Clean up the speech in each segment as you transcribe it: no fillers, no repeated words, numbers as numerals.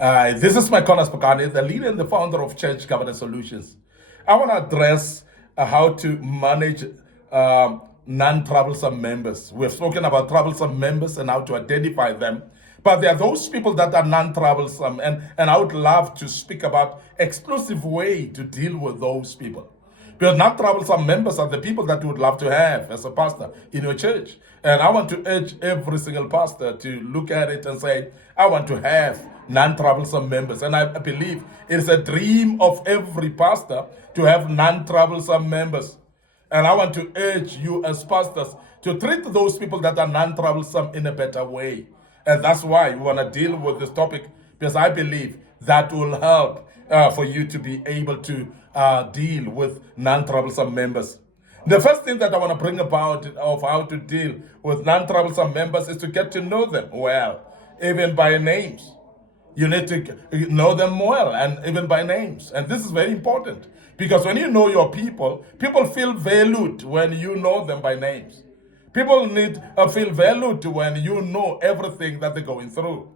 This is MIcornus, Phokane, the leader and the founder of Church Governance Solutions. I want to address how to manage non-troublesome members. We've spoken about troublesome members and how to identify them. But there are those people that are non-troublesome, and I would love to speak about exclusive way to deal with those people. Because non-troublesome members are the people that you would love to have as a pastor in your church. And I want to urge every single pastor to look at it and say, I want to have non-troublesome members. And I believe it is a dream of every pastor to have non-troublesome members. And I want to urge you as pastors to treat those people that are non-troublesome in a better way. And that's why we want to deal with this topic, because I believe that will help for you to be able to deal with non-troublesome members. The first thing that I want to bring about of how to deal with non-troublesome members is to get to know them well, even by names. You need to know them well, and even by names. And this is very important, because when you know your people, people feel valued when you know them by names. People need feel valued when you know everything that they're going through.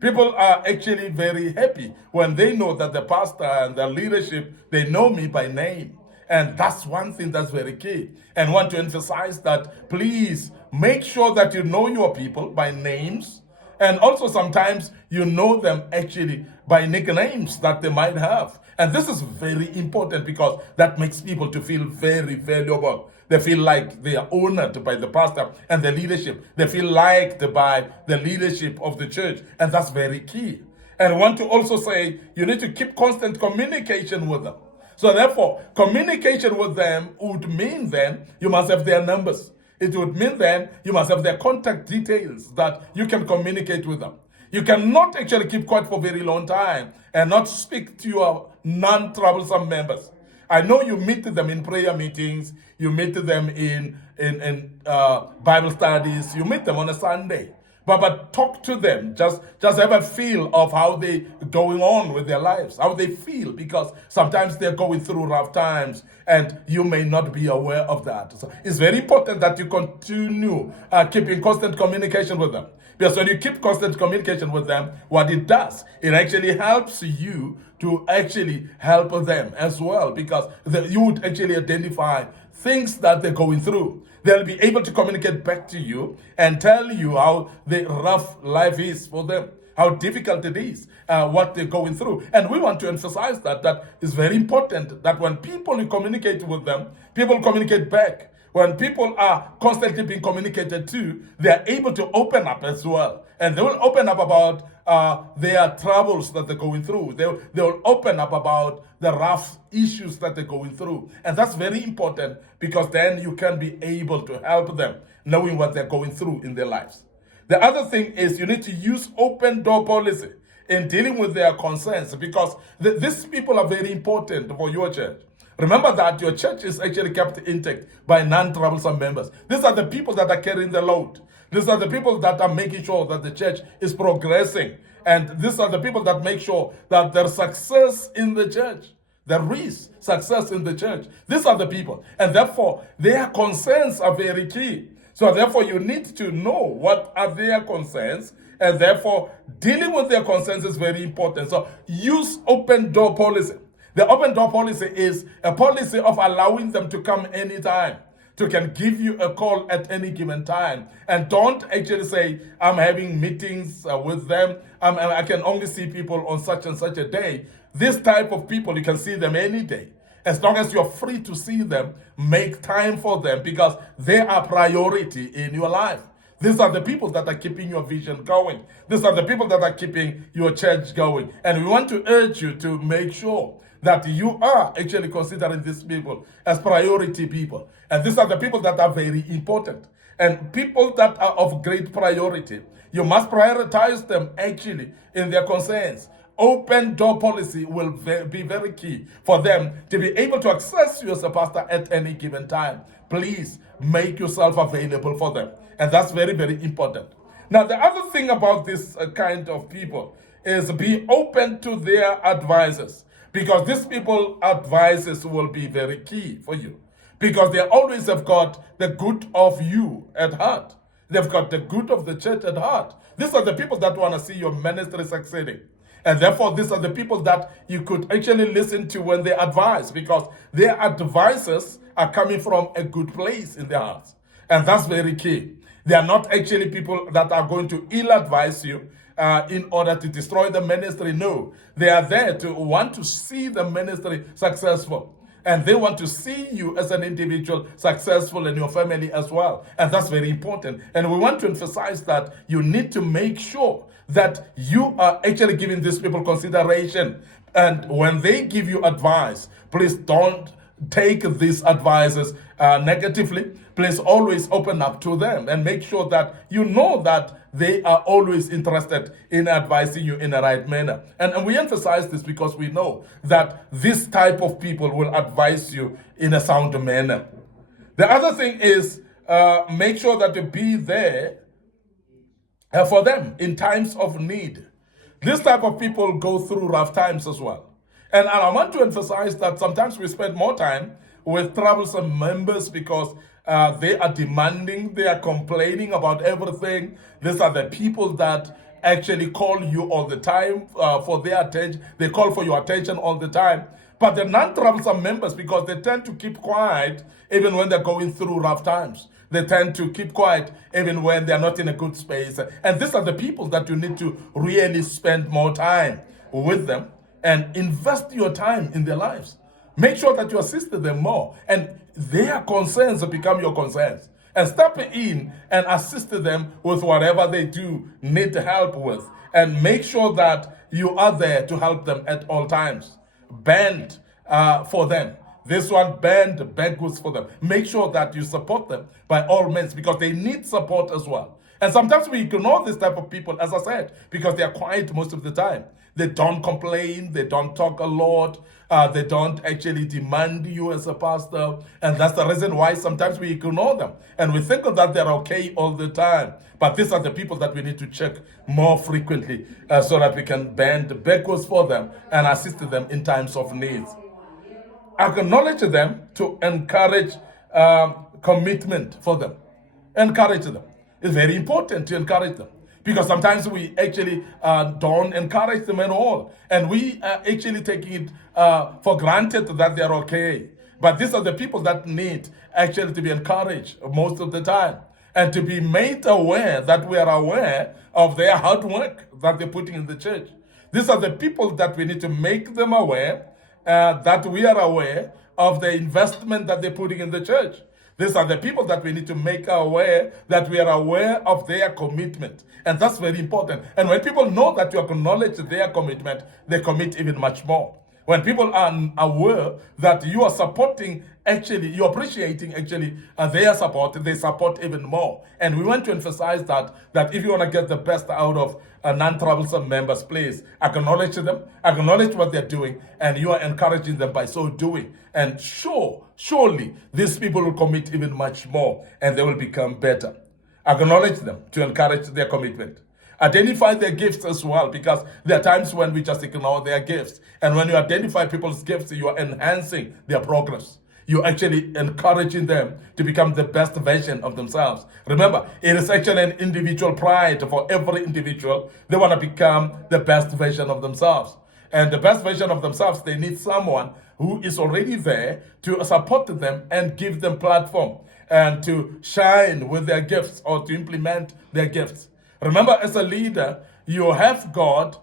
People are actually very happy when they know that the pastor and the leadership, they know me by name. And that's one thing that's very key. And want to emphasize that please make sure that you know your people by names. And also sometimes you know them actually by nicknames that they might have. And this is very important, because that makes people to feel very valuable. They feel like they are honored by the pastor and the leadership. They feel liked by the leadership of the church. And that's very key. And I want to also say, you need to keep constant communication with them. So therefore, communication with them would mean then you must have their numbers. It would mean then you must have their contact details that you can communicate with them. You cannot actually keep quiet for a very long time and not speak to your non-troublesome members. I know you meet them in prayer meetings, you meet them in Bible studies, you meet them on a Sunday. But talk to them. Just have a feel of how they going on with their lives, how they feel, because sometimes they're going through rough times and you may not be aware of that. So it's very important that you continue keeping constant communication with them. Because when you keep constant communication with them, what it does, it actually helps you to actually help them as well, because you would actually identify things that they're going through. They'll be able to communicate back to you and tell you how the rough life is for them, how difficult it is, what they're going through. And we want to emphasize that is very important, that when people communicate with them, people communicate back. When people are constantly being communicated to, they are able to open up as well. And they will open up about their troubles that they're going through. They will open up about the rough issues that they're going through. And that's very important, because then you can be able to help them, knowing what they're going through in their lives. The other thing is you need to use open door policy in dealing with their concerns, because these people are very important for your church. Remember that your church is actually kept intact by non-troublesome members. These are the people that are carrying the load. These are the people that are making sure that the church is progressing. And these are the people that make sure that there's success in the church. There is success in the church. These are the people. And therefore, their concerns are very key. So therefore, you need to know what are their concerns. And therefore, dealing with their concerns is very important. So use open door policy. The open door policy is a policy of allowing them to come anytime, to can give you a call at any given time. And don't actually say, I'm having meetings with them. I can only see people on such and such a day. This type of people, you can see them any day. As long as you're free to see them, make time for them, because they are priority in your life. These are the people that are keeping your vision going. These are the people that are keeping your church going. And we want to urge you to make sure that you are actually considering these people as priority people. And these are the people that are very important. And people that are of great priority, you must prioritize them actually in their concerns. Open door policy will be very key for them to be able to access you as a pastor at any given time. Please make yourself available for them. And that's very, very important. Now, the other thing about this kind of people is be open to their advisors. Because these people advices will be very key for you. Because they always have got the good of you at heart. They've got the good of the church at heart. These are the people that want to see your ministry succeeding. And therefore, these are the people that you could actually listen to when they advise, because their advices are coming from a good place in their hearts. And that's very key. They are not actually people that are going to ill advise you in order to destroy the ministry. No, they are there to want to see the ministry successful. And they want to see you as an individual successful in your family as well. And that's very important. And we want to emphasize that you need to make sure that you are actually giving these people consideration. And when they give you advice, please don't take these advices negatively. Please always open up to them and make sure that you know that they are always interested in advising you in the right manner. And we emphasize this because we know that this type of people will advise you in a sound manner. The other thing is make sure that you be there for them in times of need. This type of people go through rough times as well. And I want to emphasize that sometimes we spend more time with troublesome members because they are demanding, they are complaining about everything. These are the people that actually call you all the time for their attention. They call for your attention all the time. But the non-troublesome members, because they tend to keep quiet even when they're going through rough times. They tend to keep quiet even when they're not in a good space. And these are the people that you need to really spend more time with them and invest your time in their lives. Make sure that you assist them more, and their concerns become your concerns. And step in and assist them with whatever they do need help with. And make sure that you are there to help them at all times. Bend for them. This one, bend backwards for them. Make sure that you support them by all means, because they need support as well. And sometimes we ignore this type of people, as I said, because they are quiet most of the time. They don't complain, they don't talk a lot, they don't actually demand you as a pastor. And that's the reason why sometimes we ignore them. And we think that they're okay all the time. But these are the people that we need to check more frequently so that we can bend backwards for them and assist them in times of needs. Acknowledge them to encourage commitment for them. Encourage them. It's very important to encourage them, because sometimes we actually don't encourage them at all. And we are actually taking it for granted that they're okay. But these are the people that need actually to be encouraged most of the time, and to be made aware that we are aware of their hard work that they're putting in the church. These are the people that we need to make them aware that we are aware of the investment that they're putting in the church. These are the people that we need to make aware that we are aware of their commitment. And that's very important. And when people know that you acknowledge their commitment, they commit even much more. When people are aware that you are supporting, actually, you're appreciating actually their support, they support even more. And we want to emphasize that if you want to get the best out of non-troublesome members, please acknowledge them, acknowledge what they're doing, and you are encouraging them by so doing. And surely these people will commit even much more, and they will become better. Acknowledge them to encourage their commitment. Identify their gifts as well, because there are times when we just ignore their gifts. And when you identify people's gifts, you are enhancing their progress. You're actually encouraging them to become the best version of themselves. Remember, it is actually an individual pride for every individual. They want to become the best version of themselves. And the best version of themselves, they need someone who is already there to support them and give them platform and to shine with their gifts or to implement their gifts. Remember, as a leader, you have got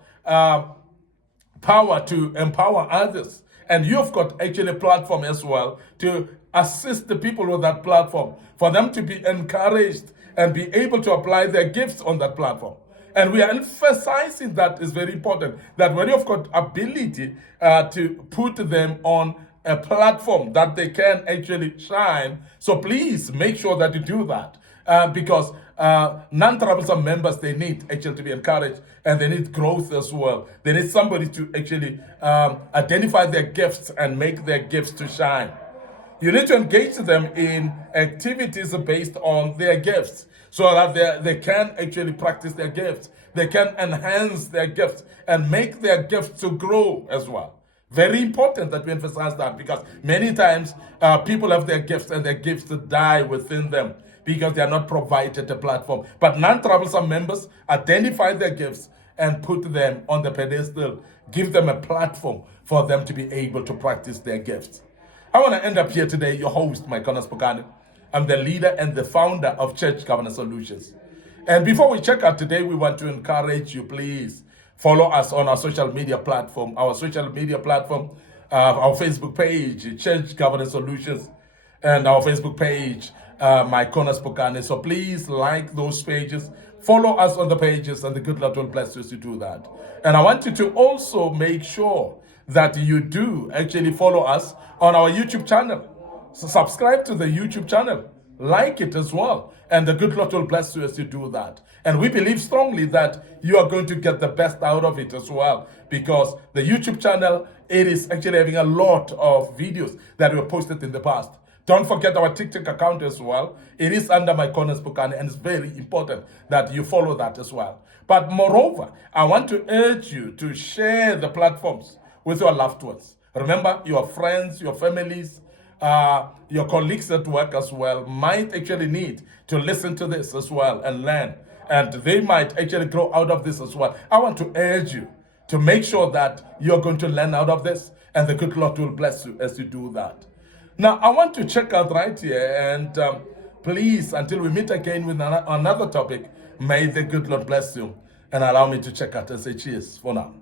power to empower others. And you've got actually a platform as well to assist the people with that platform, for them to be encouraged and be able to apply their gifts on that platform. And we are emphasizing that is very important, that when you've got ability to put them on a platform that they can actually shine, so please make sure that you do that. Because non-troublesome members, they need actually to be encouraged, and they need growth as well. They need somebody to actually identify their gifts and make their gifts to shine. You need to engage them in activities based on their gifts, so that they can actually practice their gifts. They can enhance their gifts and make their gifts to grow as well. Very important that we emphasize that, because many times people have their gifts and their gifts die within them, because they are not provided a platform. But non-troublesome members identify their gifts and put them on the pedestal, give them a platform for them to be able to practice their gifts. I want to end up here today, your host, MIcornus Phokane. I'm the leader and the founder of Church Governance Solutions. And before we check out today, we want to encourage you, please follow us on our social media platform. Our social media platform, our Facebook page, Church Governance Solutions, and our Facebook page, MIcornus Phokane. So please like those pages, follow us on the pages, and the good Lord will bless you to do that. And I want you to also make sure that you do actually follow us on our YouTube channel. So subscribe to the YouTube channel, like it as well, and the good Lord will bless you as you do that. And we believe strongly that you are going to get the best out of it as well, because the YouTube channel, it is actually having a lot of videos that were posted in the past. Don't forget our TikTok account as well. It is under MIcornus Phokane, and it's very important that you follow that as well. But moreover, I want to urge you to share the with your loved ones. Remember, your friends, your families, your colleagues at work as well might actually need to listen to this as well and learn. And they might actually grow out of this as well. I want to urge you to make sure that you're going to learn out of this, and the good Lord will bless you as you do that. Now, I want to check out right here, and please, until we meet again with another topic, may the good Lord bless you and allow me to check out and say cheers for now.